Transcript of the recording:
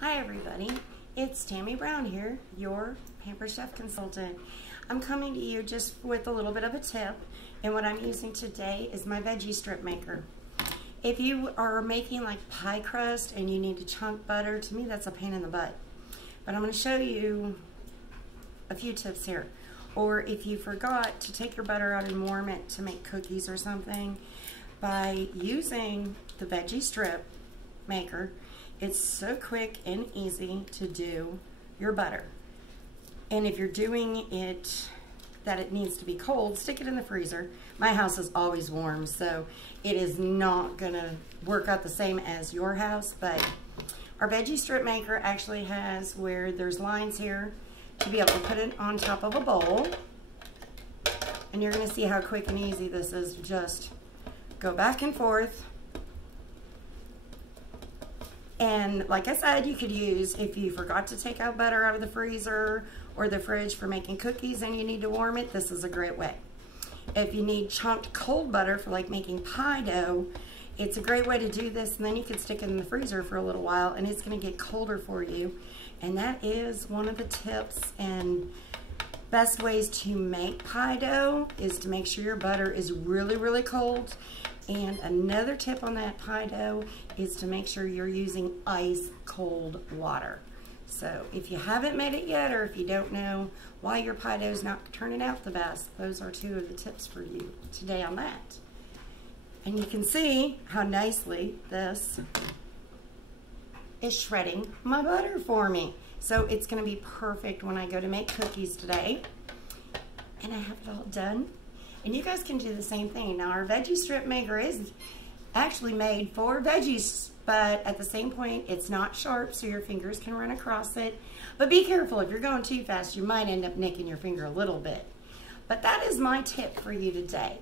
Hi everybody, it's Tammy Brown here, your Pampered Chef consultant. I'm coming to you just with a little bit of a tip, and what I'm using today is my veggie strip maker. If you are making like pie crust and you need to chunk butter, to me that's a pain in the butt. But I'm going to show you a few tips here. Or if you forgot to take your butter out and warm it to make cookies or something, by using the veggie strip maker, it's so quick and easy to do your butter. And if you're doing it that it needs to be cold, stick it in the freezer. My house is always warm, so it is not gonna work out the same as your house, but our veggie strip maker actually has where there's lines here to be able to put it on top of a bowl. And you're gonna see how quick and easy this is to just go back and forth. And like I said, you could use, if you forgot to take out butter out of the freezer or the fridge for making cookies and you need to warm it, this is a great way. If you need chunked cold butter for like making pie dough, it's a great way to do this, and then you can stick it in the freezer for a little while and it's gonna get colder for you. And that is one of the tips and best ways to make pie dough, is to make sure your butter is really, really cold. And another tip on that pie dough is to make sure you're using ice cold water. So if you haven't made it yet, or if you don't know why your pie dough is not turning out the best, those are two of the tips for you today on that. And you can see how nicely this is shredding my butter for me. So it's gonna be perfect when I go to make cookies today. And I have it all done. And you guys can do the same thing. Now our veggie strip maker is actually made for veggies, but at the same point, it's not sharp, so your fingers can run across it. But be careful, if you're going too fast, you might end up nicking your finger a little bit. But that is my tip for you today.